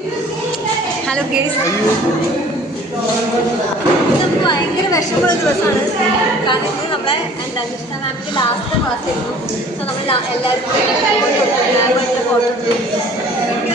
Hello guys, നമുക്ക് ഭയങ്കര വിഷമമുള്ള ദിവസമാണ്. കാരണം ഇത് നമ്മളെ എന്താ നിഷ്ഠ മാമിൻ്റെ ലാസ്റ്റ് ക്ലാസ് ആയിരുന്നു. സോ നമ്മൾ എല്ലാവർക്കും ഫോട്ടോ എനിക്ക്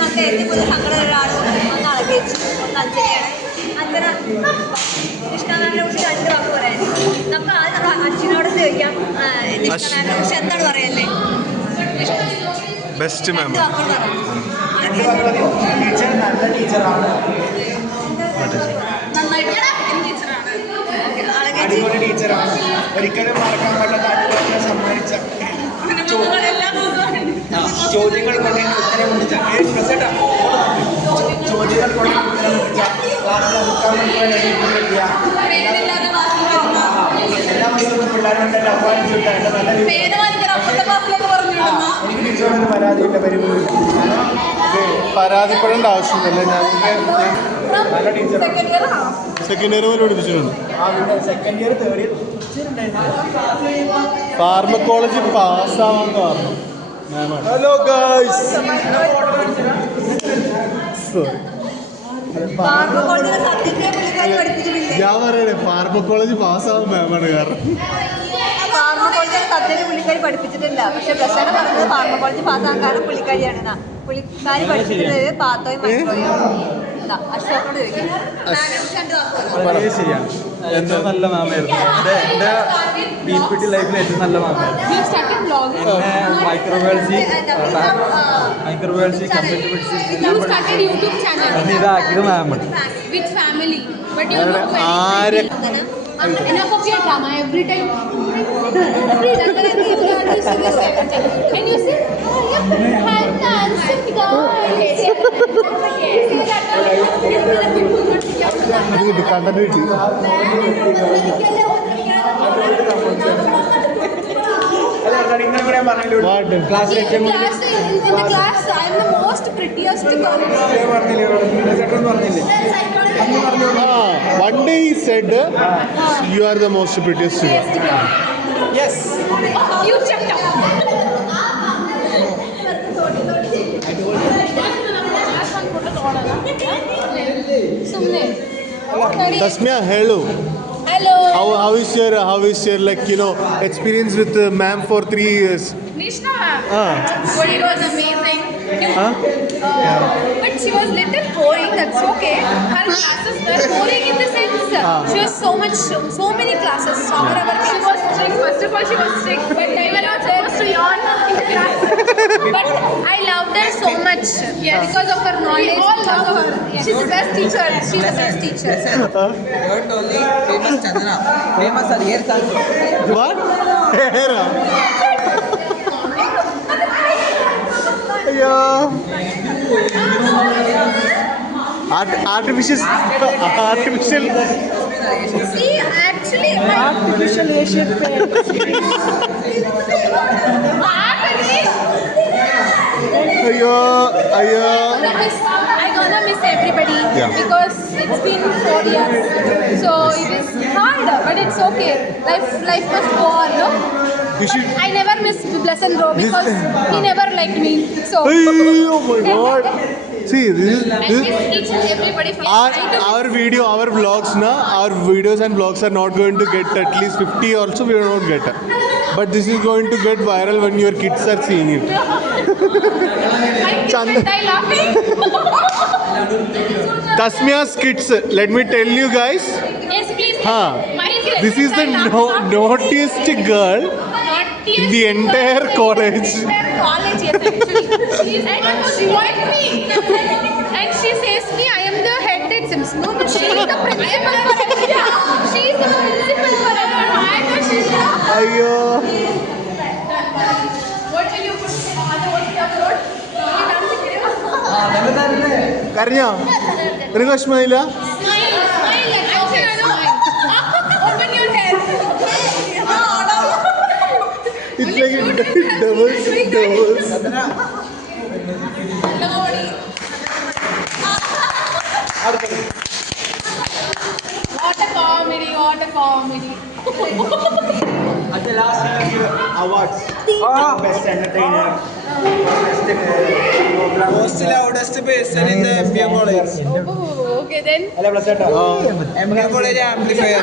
നമുക്ക് ഏറ്റവും കൂടുതൽ സങ്കടം ഒരാൾ ഒന്ന് അളകേച്ച് ഒന്ന് അഞ്ജലിയാണ്. അഞ്ജന നിഷ്ഠ മാമിനെ കുറിച്ച് 2 വാക്ക് പറയാൻ. നമുക്ക് ആദ്യം നമ്മൾ അച്ഛനോട് ചോദിക്കാം, നിഷ്ഠ മാമിനെ കുറിച്ച് എന്താണ് പറയല്ലേ? ബെസ്റ്റ് മാം. ടീച്ചർ നല്ല ടീച്ചറാണ്, അടിപൊളി ടീച്ചറാണ്. ഒരിക്കലും മറക്കാൻ പറ്റാത്ത അനുഭവങ്ങൾ സമ്മാനിച്ച ചോദ്യങ്ങൾ കൊണ്ട് ഉത്തരം മുട്ടിച്ച ചോദ്യങ്ങൾ കൊണ്ട് ഉത്തരം മുട്ടിച്ച ക്ലാസ്സിൽ നിൽക്കാൻ പറ്റിയ എല്ലാ ദിവസവും പിള്ളേരുടെ അധ്വാനിച്ചിട്ട് എൻ്റെ നല്ല എനിക്ക് ടീച്ചറോടൊന്നും പരാതിയില്ല, പരിമിതിയില്ല. പരാതിപ്പെടേണ്ട ആവശ്യമില്ല. ഞാൻ നല്ല ടീച്ചറാണ്. സെക്കൻഡ് ഇയർ പോലും പഠിപ്പിച്ചിട്ടുണ്ട്. Second year third year pharmacology പാസ്സാവാൻ കാരണം ഹലോ ഗൈസ്. ഞാൻ പറയണേ ഫാർമക്കോളജി പാസ്സാവാൻ മാമാണ് കാരണം. ഫാർമക്കോളജി സബ്ജക്റ്റ് പുള്ളിക്കാരി പഠിപ്പിച്ചിട്ടില്ല. പക്ഷെ പ്രശ്നം പറഞ്ഞത് ഫാർമക്കോളജി പാസ്സാകാൻ കാരണം പുള്ളിക്കാരിയാണ്. പുള്ളിക്കാരി പഠിപ്പിച്ചത് പാത്തോയും മൈക്രോയും. അശോകോട് ചോദിക്കും. ശരിയാണ്, ഏറ്റവും നല്ല മാമായിരുന്നു. എൻ്റെ PPT ലൈഫിൽ ഏറ്റവും നല്ല മാമായിരുന്നു. മൈക്രോബയോളജി കമ്പ്യൂട്ടർ ഇതാക്കിയത് മാമാണ്. Enough of your drama every time. And you say, oh, yeah, I'm dancing, guys. Content കിട്ടി. In the class, I'm the most prettiest girl. One day he said, you are the most prettiest girl. Yes. You checked out. Tasmia, hello. Hello. How is your like experience with ma'am for 3 years? Nishna ma'am. But it was amazing. But she was little boring. That's okay. Her classes were boring in the sense she was so many classes. She was strict. First of all, she was strict. But I was not supposed to yawn in the class. But I loved her so much. Yeah, because of her knowledge. We all love her. Yeah. She's the best teacher. She's the best teacher. Not only famous Chandana, famous are hair also. What? Hair? Yeah. Artificial. See, actually, Artificial Asian pain. I'm gonna miss everybody because it's been 4 years. So it is hard, but it's okay. Life must go on, no? I never miss Blessing Bro because he never liked me. So. Oh my God. See, this is each and everybody from our vlogs na. Our videos and vlogs are not going to get at least 50 also we will not get. But this is going to get viral when your kids are seeing it. Die laughing. Tasmia's kids, let me tell you guys. Yes, please. This is the naughtiest girl in the entire college. Yes, actually. And she liked me. And she says me, I am the head at Sims. No, she is the principal for Asia. She is the principal for Asia. Ayyo. What will you put? Upload? കരഞ്ഞോ? നിനക്ക് വിഷമമില്ല? Smile. Open your hair. It's like doubles. What a comedy. At the last year, awards. Best entertainer. Most loudest person in the MBA college. Oh, okay then. MBA college amplifier.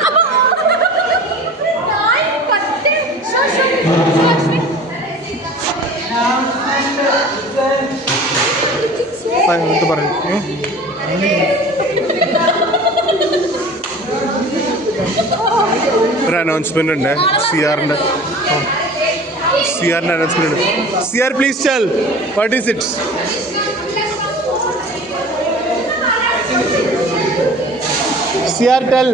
എന്ത് പറഞ്ഞു ഒരു announcement ഉണ്ട് സിആറിന്റെ announcement ഉണ്ട്. CR please tell what is it? CR tell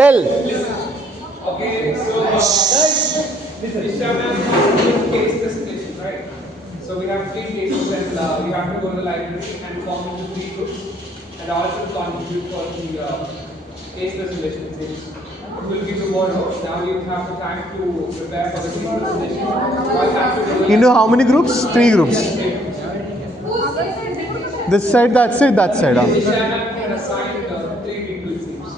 tell. So we have 3 cases and you have to go to the library and form into 3 groups and all should contribute for the case presentation series. We'll give you more notes. Now you have the time to prepare for the case presentation. All have to do You know how many groups? 3 groups. This side, that side, that side. Chairman can assign 3 people it seems.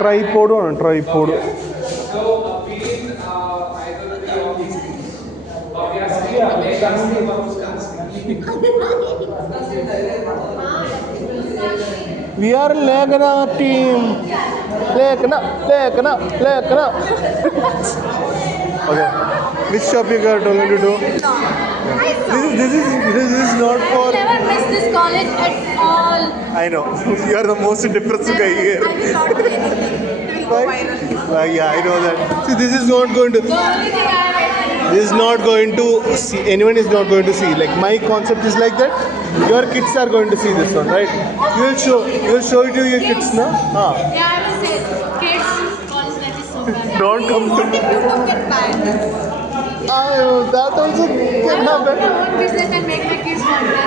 Tripod വേണം, tripod. So begin either the or these things. Or we are saying the casting or who's casting. We are Lekana team. Lekana. Okay. Which shop you are going to do? This is not for. I never miss this college at all. I know. You are the most depressed guy here. I will not do anything. It will go viral. Yeah, I know that. See, this is not going to. The only thing This is not going to see. Anyone is not going to see. Like my concept is like that. Your kids are going to see this one, right? You will show it to your kids, no? Yeah, I will say kids college life is so bad. Don't come to me. YouTube get banned. That also I can will open happen. my own business and make my kids one day.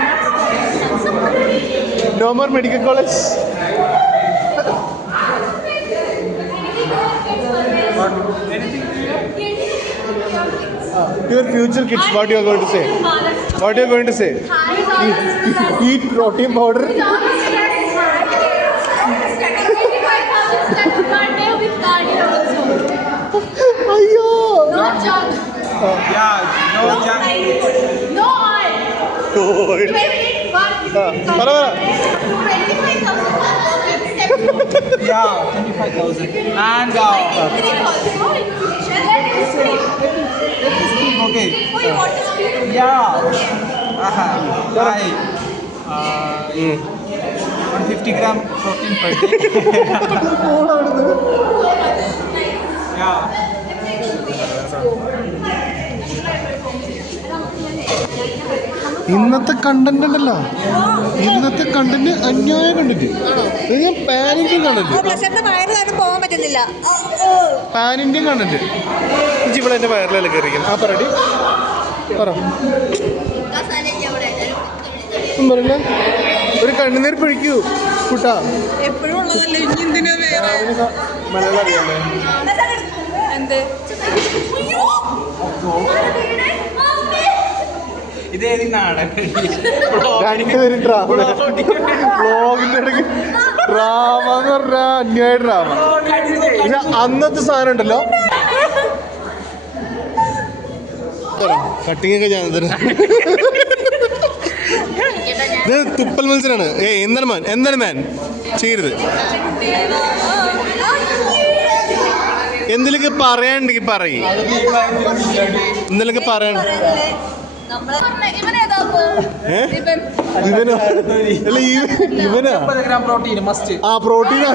No more medical college. Your future kids, what you are going to say? What you are going to say? Eat protein powder. Ayyo. No junk. Yeah, no junk. No oil. Oh, it- പറ. Yeah, 25,000. And okay. Yeah. Hi. 150 gram protein per day. Yeah. ഇന്നത്തെ content ഉണ്ടല്ലോ, ഇന്നത്തെ content അന്യായ content. ഇത് ഞാൻ pan Indian content, പ്ലസറിന്റെ വയറിലാണ് പോകാൻ പറ്റുന്നില്ല. Pan Indian content. ഇവിടെ എന്റെ വയറിലല്ലേ കയറിയിരിക്കുന്നത്. ആ പറയടി, പറ. ഒന്നും പറയില്ല. ഒരു കണ്ണുനീർ പൊഴിക്കൂ കൂട്ടാ. എപ്പോഴും ഉള്ളതല്ലേ, ഇനി എന്തിനാ വേറെ? മലയാളം അറിയാമേ? എന്ത്? ഇതേത് നാടകം? രണ്ടുപേരും ഡ്രാമ, വ്ളോഗിന്റെ ഇടയ്ക്ക് ഡ്രാമ എന്ന് പറഞ്ഞാൽ അന്യായ ഡ്രാമ. പിന്നെ അന്നത്തെ സാധനം ഉണ്ടല്ലോ, കട്ടിങ് ഒക്കെ ഞാൻ ഇത് തുപ്പൽ മത്സരമാണ്. എന്താണ് മാൻ ചെയ്യരുത്. എന്തിലൊക്കെ പറയാണ്ടെങ്കിൽ പറയും, എന്തിലൊക്കെ പറയാൻ. ഇവനോ അല്ല ഇവനാ? 50 gram protein must. ആ പ്രോട്ടീനാ.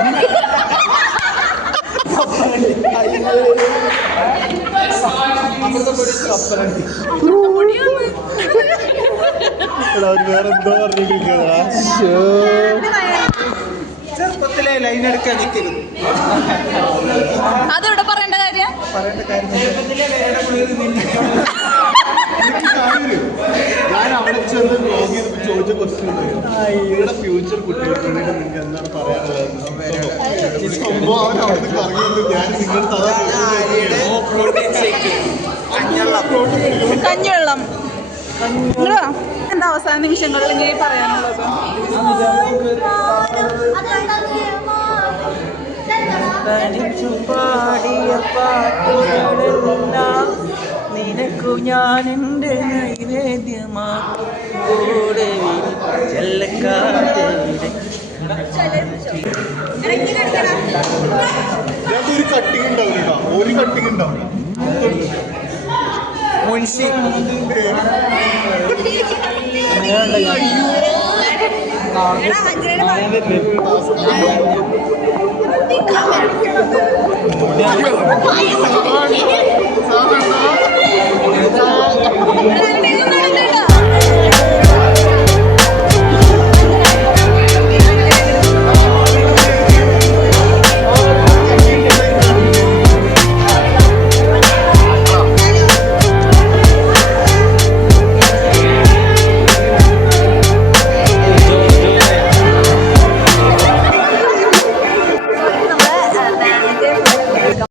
വേറെ എന്തോ പറഞ്ഞിരിക്കുന്നതാ. ചെറുപ്പത്തിലെ ലൈൻ എടുക്കാൻ നിൽക്കരുത്. അതിവിടെ പറയേണ്ട കാര്യം. ചെറുപ്പത്തിലെ ലൈൻ എടുക്കുന്നത് ഞാൻ അവിടെ ചെന്ന് ബ്ലോഗ് ചെയ്തപ്പോൾ ചോദിച്ച ക്വസ്റ്റ്യൻ നിങ്ങളുടെ ഫ്യൂച്ചർ കുട്ടികൾക്ക് വേണ്ടിയിട്ട് നിങ്ങൾക്ക് എന്താണ് പറയാനുള്ളത്? സംഭവം അവൻ അവിടുന്ന് കറങ്ങിയത് ഞാൻ നിങ്ങളുടെ കഞ്ഞിവെള്ളം. എന്താണ് അവസാന നിമിഷങ്ങളിൽ ഇങ്ങനെ പറയാനുള്ളത്? തനിച്ചു പാടിയ പാട്ടുകളെല്ലാം നിനക്കു ഞാൻ എൻ്റെ നൈവേദ്യമാ കൂടെ ചെല്ലക്കാതെ ഒരു കട്ടിങ് ഉണ്ടാവില്ല, ഒരു കട്ടിങ് ഉണ്ടാവില്ല. മുൻഷി എടാ